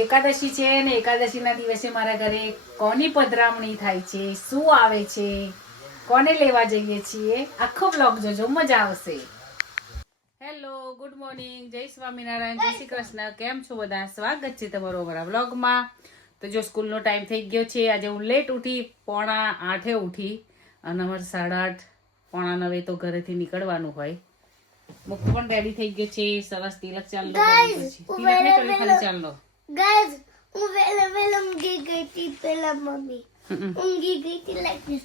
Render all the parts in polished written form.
એકાદશી છે ને એકાદશીના દિવસે મારા ઘરે કોની પધરામણી થાય છે, શું આવે છે, કોને લેવા જઈએ છીએ, આખો બ્લોગ જોજો, મજા આવશે. હેલો, ગુડ મોર્નિંગ, જય સ્વામિનારાયણ, જય શ્રી કૃષ્ણ. કેમ છો બધા? સ્વાગત છે તમારું અમારા બ્લોગમાં. તો જો સ્કૂલનો ટાઈમ થઈ ગયો છે. આજે હું લેટ ઉઠી, 7:45 ઉઠી અને અમારે 8:30 9:45 તો ઘરેથી નીકળવાનું હોય. મુક્ત પણ રેડી થઈ ગયો છે. સરસ તિલક ચાલનો ખાલી ચાલનો Guys, હું વેલા ઊંઘી ગઈ હતી પેલા મમ્મી ઊંઘી ગઈ હતી લાઈક ધીસ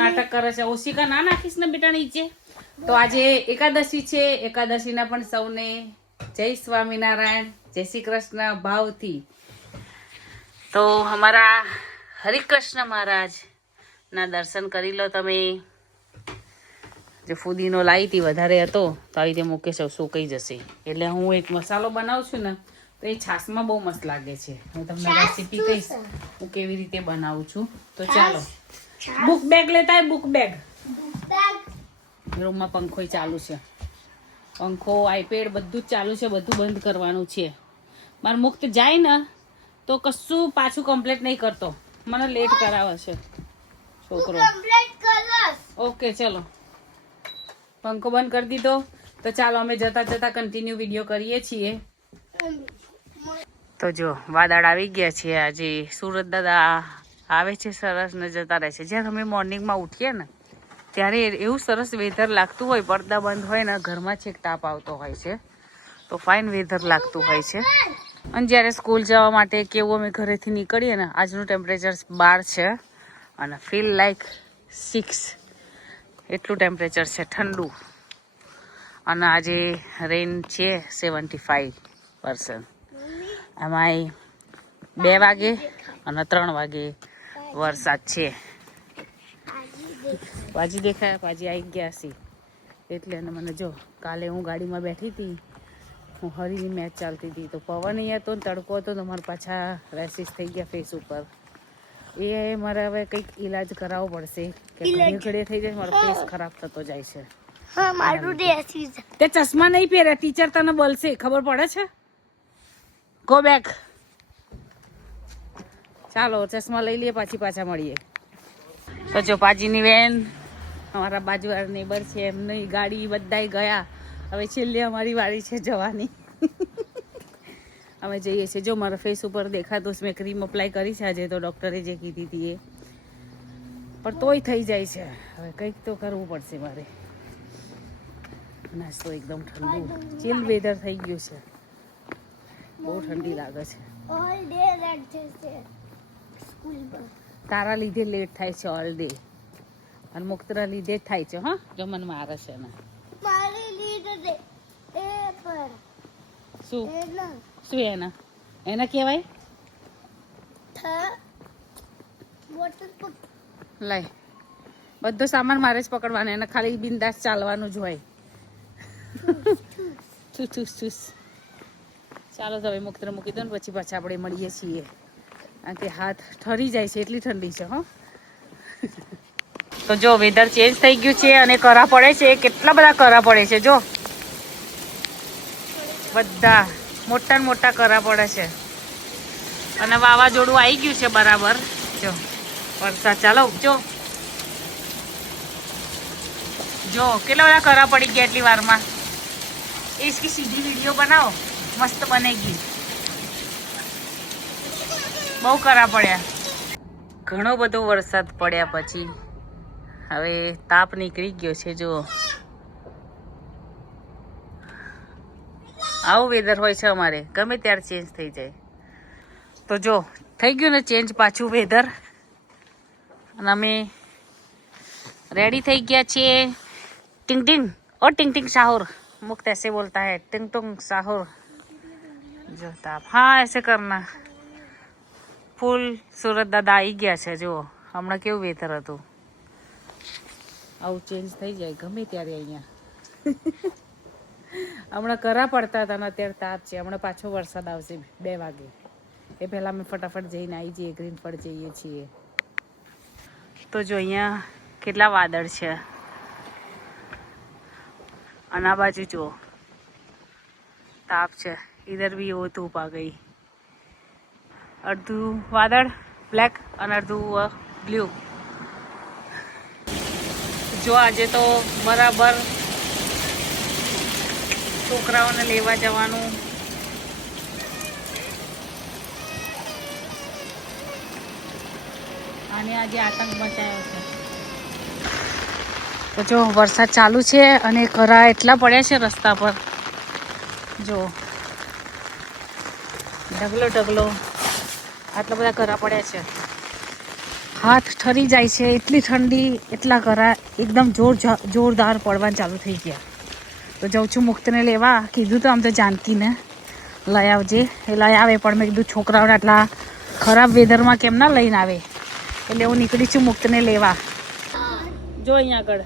નાટક કરે છે. ઓશિકા ના નાખીશ ને બેટા નીચે. તો આજે એકાદશી છે. એકાદશીના પણ સૌને જય સ્વામિનારાયણ, જય શ્રી કૃષ્ણ ભાવથી. તો અમારા હરિકૃષ્ણ મહારાજ ના દર્શન કરી લો તમે. જે ફુદીનો લાવી હતી વધારે હતો તો આવી રીતે મૂકે છે, સુકાઈ જશે. એટલે હું એક મસાલો બનાવું છું ને તો એ છાશમાં બહુ મસ્ત લાગે છે. હું તમને રેસીપી કહીશ હું કેવી રીતે બનાવું છું. તો ચાલો બુક બેગ લેતા બુક બેગ. રૂમમાં પંખો ચાલુ છે, પંખો આઈપેડ બધું જ ચાલુ છે. બધું બંધ કરવાનું છે. મારે મુક્ત જાય ને તો કશું પાછું કમ્પ્લીટ નહીં કરતો, મને લેટ કરાવે છે છોકરો. ઓકે ચલો પંખો બંધ કરી દીધો. તો ચાલો અમે જતા જતા કન્ટિન્યુ વિડીયો કરીએ છીએ. તો જો વાદળ આવી ગયા છે. આજે સુરત દાદા આવે છે સરસ ને જતા રહે છે. જ્યારે અમે મોર્નિંગમાં ઉઠીએ ને ત્યારે એવું સરસ વેધર લાગતું હોય, પડદા બંધ હોય ને ઘરમાં છેક તાપ આવતો હોય છે. તો ફાઇન વેધર લાગતું હોય છે. અને જ્યારે સ્કૂલ જવા માટે કેવું અમે ઘરેથી નીકળીએ ને, આજનું ટેમ્પરેચર 12 છે અને ફીલ લાઈક 6 એટલું ટેમ્પરેચર છે, ઠંડુ. અને આજે રેન છે 75%. એમાંય 2 વાગે અને 3 વાગે વરસાદ છે. પાજી દેખાય, પાજી આવી ગયા છે. એટલે અને મને જો કાલે હું ગાડીમાં બેઠી હતી, હું હરીની મેચ ચાલતી હતી, તો પવન અહીંયા હતો ને તડકો હતો તો મારા પાછા રેસીસ થઈ ગયા ફેસ ઉપર. એ મારે હવે કંઈક ઈલાજ કરાવવો પડશે કે ઘડીએ થઈ જાય, મારો ફેસ ખરાબ થતો જાય છે. હા મારું રેસીસ. તે ચશ્મા નહીં પહેરે, ટીચર તને બોલશે, ખબર પડે છે? Go back. ચાલો ચશ્મા લઈ લઈએ, પાછા મળીએ. તો જો પાજીની વેન, અમારા બાજુવાળા નેબર છે એમની ગાડી, બધાય ગયા. હવે છેલ્લે અમારી વારી છે જવાની. અમે જઈએ છીએ. જો મારા ફેસ ઉપર દેખાતું મેં ક્રીમ અપ્લાય કરી છે આજે, તો ડૉક્ટરે જે કીધી હતી એ, પણ તોય થઈ જાય છે. હવે કંઈક તો કરવું પડશે મારે. નાસ્તો એકદમ ઠંડુ, ચીલ વેધર થઈ ગયું છે, બહુ ઠંડી લાગે છે. ઓલ ડે લેટ છે સ્કૂલમાં. તારા લીધે લેટ થાય છે ઓલ ડે, અને મુક્તરા લીધે જ થાય છે. હા જો મને મારે છે ને મારી લીધે એ પર શું એના શું એના કહેવાય વોટર લાય. બધો સામાન મારે જ પકડવાનો, એને ખાલી બિંદાસ ચાલવાનું જ હોય. ચૂસ. ચાલો તો હવે મુક્તને મૂકી દો ને પછી પાછા આપણે મળીએ છીએ. કારણ કે હાથ ઠરી જાય છે, એટલી ઠંડી છે. હો તો જો વેધર ચેન્જ થઈ ગયું છે અને કરા પડે છે. કેટલા બધા કરા પડે છે, જો બધા મોટા ને મોટા કરા પડે છે. અને વાવાઝોડું આવી ગયું છે બરાબર. જો વરસાદ ચાલો. જો કેટલા બધા કરા પડી ગયા એટલી વારમાં. इसकी सीधी वीडियो बनाओ, मस्त बनेगी. બહુ કરા પડ્યા. ઘણો બધો વરસાદ પડ્યા પછી હવે તાપ નીકળી ગયો છે. જો આવું વેધર હોય છે અમારે, ગમે ત્યારે ચેન્જ થઈ જાય. તો જો થઈ ગયું ને ચેન્જ પાછું વેધર, અને અમે રેડી થઈ ગયા છીએ. ટિંગ ટિંગ और टिंग टिंग शाहुर, मुक्त ऐसे बोलता है, टिंग टुंग शाहुर. जो ताप, हाँ ऐसे करना. ફૂલ સુરત દાદા આવી ગયા છે. જુઓ હમણાં કેવું વેધર હતું. આવું ચેન્જ થઈ જાય ગમે ત્યારે અહીંયા. હમણાં કરા પડતા હતા ને અત્યારે તાપ છે. હમણાં પાછો વરસાદ આવશે 2 વાગે. એ પહેલાં અમે ફટાફટ જઈને આવી જઈએ, ગ્રીનફળ જઈએ છીએ. તો જો અહીંયા કેટલા વાદળ છે. અને આ બાજુ જુઓ તાપ છે. ઇધર બી वो धूप आ गई. અડધું વાદળ બ્લેક અને અડધું બ્લુ. જો આજે તો બરાબર છોકરાઓને લેવા જવાનું. અને આજે આતંક મચાયો છે. તો જો વરસાદ ચાલુ છે અને કરા એટલા પડ્યા છે રસ્તા પર. જો ઢગલો ઢગલો આટલા બધા કરા પડ્યા છે. હાથ ઠરી જાય છે એટલી ઠંડી. એટલા કરા એકદમ જોરદાર પડવાનું ચાલુ થઈ ગયા. તો જાઉં છું મુક્તને લેવા. કીધું તો આમ તો જાનકીને લઈ આવજે. એ લઈ આવે પણ મેં કીધું છોકરાઓને આટલા ખરાબ વેધરમાં કેમ ના લઈને આવે. એટલે હું નીકળી છું મુક્તને લેવા. જો અહીંયા આગળ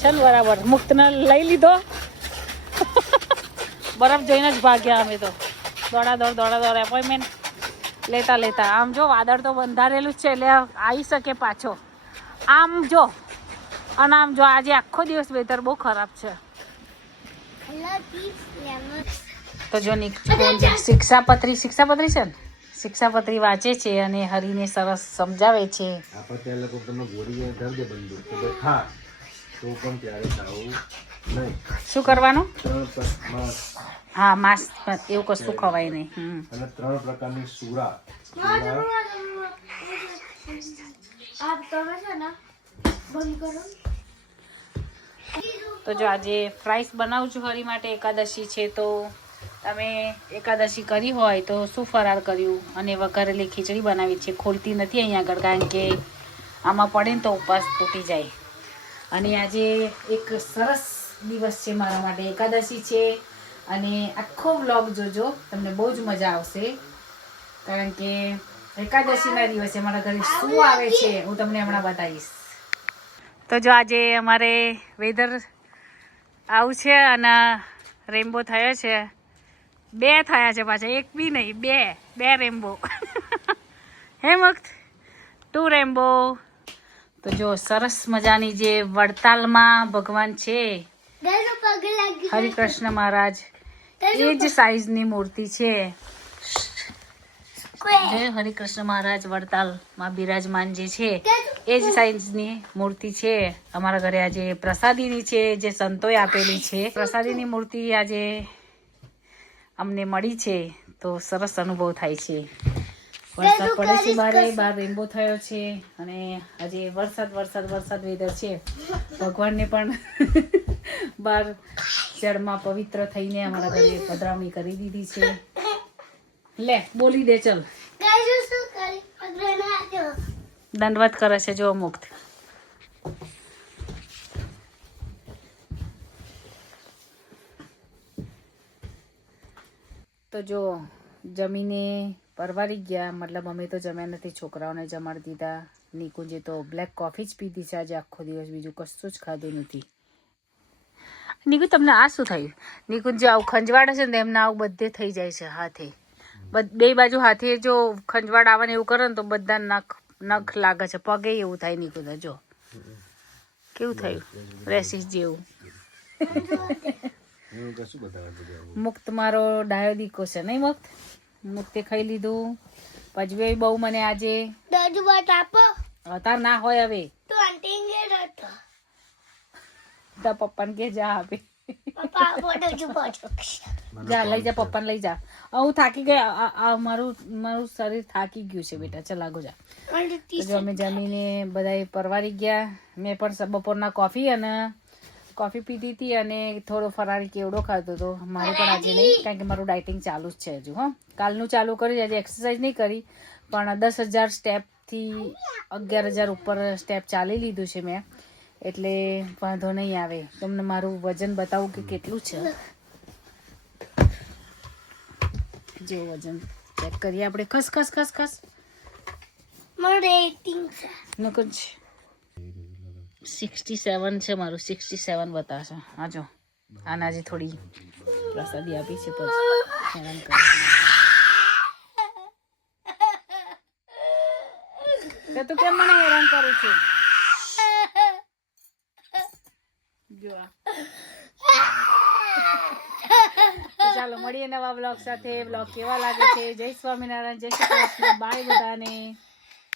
છે ને બરાબર મુક્તને લઈ લીધો. બરફ જોઈને જ ભાગ્યા અમે તો. દોડા એપોઇન્ટમેન્ટ લેતા આમ જો વાદળ તો બંધારેલું જ છે એટલે આવી શકે પાછો. આમ જો અને આમ જો આજે આખો દિવસ વેધર બહુ ખરાબ છે. તો જો શિક્ષાપત્રી છે ને શિક્ષાપત્રી વાંચે છે અને હરીને સરસ સમજાવે છે. શું કરવાનું? હા માંસ એવું કશું ખવાય નહીં. 3 પ્રકારની સુરા. તો જો આજે ફ્રાઈસ બનાવું છું હરી માટે. એકાદશી છે તો તમે એકાદશી કરી હોય તો શું ફરાર કર્યું? અને વઘારેલી ખીચડી બનાવી છે. ખોલતી નથી અહીંયા આગળ કારણ કે આમાં પડે ને તો ઉપવાસ તૂટી જાય. અને આજે એક સરસ દિવસ છે મારા માટે. એકાદશી છે અને આખો વ્લોગ જોજો, તમને બહુ જ મજા આવશે. કારણ કે એકાદશીના દિવસે મારા ઘરે શું આવે છે હું તમને હમણાં બતાવીશ. તો જો આજે અમારે વેધર આવું છે અને રેમ્બો થયો છે. 2 થયા છે પાછા, એક બી નહીં, 2 રેમ્બો. હે મુક્ત 2 રેમ્બો. તો જો સરસ મજાની જે વડતાલમાં ભગવાન છે હરિકૃષ્ણ મહારાજ એ જ સાઈઝની મૂર્તિ છે. હરિકૃષ્ણ મહારાજ વડતાલમાં બિરાજમાન જે છે એ જ સાઈઝની મૂર્તિ છે. અમારા ઘરે આજે પ્રસાદીની છે જે સંતોએ આપેલી છે. પ્રસાદીની મૂર્તિ આજે અમને મળી છે તો સરસ અનુભવ થાય છે. વરસાદ પડે છે બહાર રેમ્બો થયો છે અને આજે વરસાદ વેધર છે. ભગવાનને પણ બહાર જળમાં પવિત્ર થઈને અમારા ઘરે પધરામણી કરી દીધી છે. લે બોલી દે ચલ. દંડવત કરે છે જો મુક્ત. તો જો જમીને પરવારી ગયા. મતલબ અમે તો જમ્યા નથી, છોકરાઓને જમાડી દીધા. નિકુંજે તો બ્લેક કોફી જ પીધી છે આજે આખો દિવસ, બીજું કશું જ ખાધું નથી. નિકુ તમને આ શું થયું? નિકુંજ જે આવું ખંજવાડે છે ને એમને આવું બધે થઈ જાય છે હાથે. 2 બાજુ હાથે જો ખંજવાડ આવે ને એવું કરે ને તો બધા નખ લાગે છે. પગે એવું થાય. નિકુંજ જો કેવું થયું રેસીસ જેવું. મુક્ત મારો ડાયો દીકો છે નહીં મુક્ત? મુક્તે ખાઈ લીધું. પજવે બહુ મને આજે તાર ના હોય હવે તાર પપ્પાને કે જા આપે. જા લઈ જા પપ્પાને લઈ જા. હું થાકી ગઈ. મારું શરીર થાકી ગયું છે બેટા. ચાલ આગો જા. જો અમે જમીને બધા પરવારી ગયા. મેં પણ બપોરના કોફી પીધી હતી અને થોડો ફરાળી કેવડો ખાધો હતો. મારે પણ આજે નહીં કારણ કે મારું ડાયટિંગ ચાલુ જ છે હજુ. હા કાલનું ચાલુ કરી. આજે એક્સરસાઇઝ નહીં કરી પણ 10,000 સ્ટેપથી 11,000 ઉપર સ્ટેપ ચાલી લીધું છે મેં. એટલે વાંધો નહીં આવે. તમને મારું વજન બતાવું કે કેટલું છે. જો વજન ચેક કરીએ આપણે. ખસ નકર 67 છે મારું. 67 બતાવશે. હા જો આના જે થોડી પ્રસાદી આપી છે તો હેરાન કરે. તું કેમ મને હેરાન કરું છું? જો આ. તો ચાલો મળીએ નવા બ્લોગ સાથે. બ્લોગ કેવા લાગે છે? જય સ્વામિનારાયણ, જય શ્રી કૃષ્ણ, બાય બધાને.